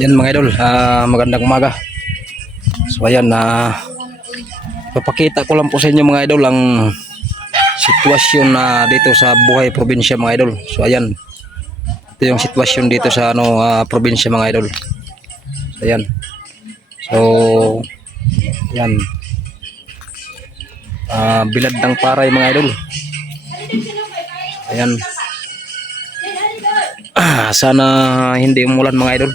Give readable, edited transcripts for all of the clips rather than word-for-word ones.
Yan mga idol, magandang umaga. So ayan, papakita ko lang po sa inyo mga idol ang sitwasyon na dito sa buhay probinsya mga idol. So ayan, ito yung sitwasyon dito sa probinsya mga idol. So ayan. So ayan. Bilad ng paray mga idol. Ayan. Sana hindi umulan mga idol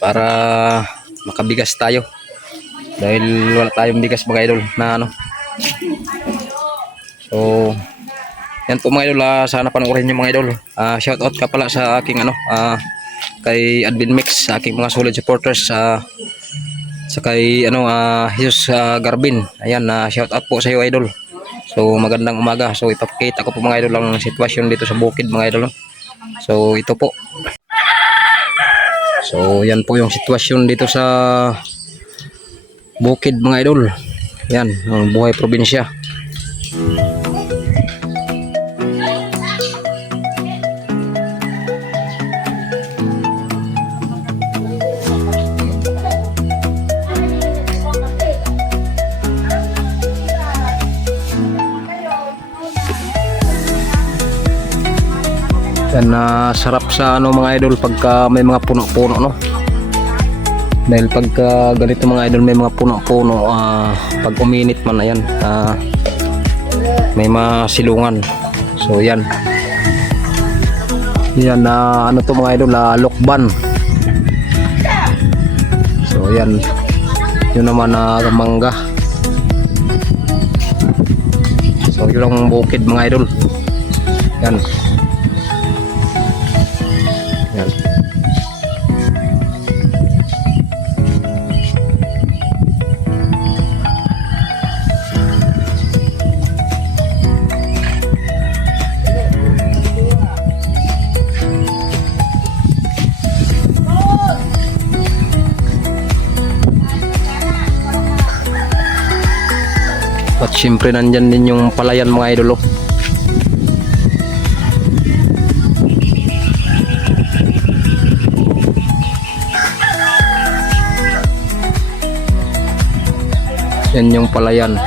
para makabigas tayo dahil wala tayong bigas mga idol na so yan po mga idol, sana panoorin nyo mga idol. Shout out ka pala sa aking kay Admin Mix, sa aking mga solid supporters, sa kay Jesus Garbin. Ayan, shout out po sa iyo idol. So magandang umaga. So ipapakita ko po mga idol ang sitwasyon dito sa bukid mga idol. So ito po. So yan po yung sitwasyon dito sa bukid mga idol. Yan ang buhay probinsya. Yan, sarap sa mga idol pagka may mga puno-puno dahil pagka ganito mga idol may mga puno-puno, pag uminit man ayan, may masilungan. So yan to mga idol, lokban. So yan yun naman, mangga. So yun ang bukid mga idol. Yan. At syempre nandyan din yung palayan mga idol. Yan yung palayan.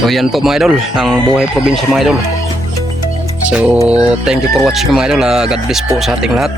So yan po mga idol, ang buhay probinsya mga idol. So thank you for watching mga idol. God bless po sa ating lahat.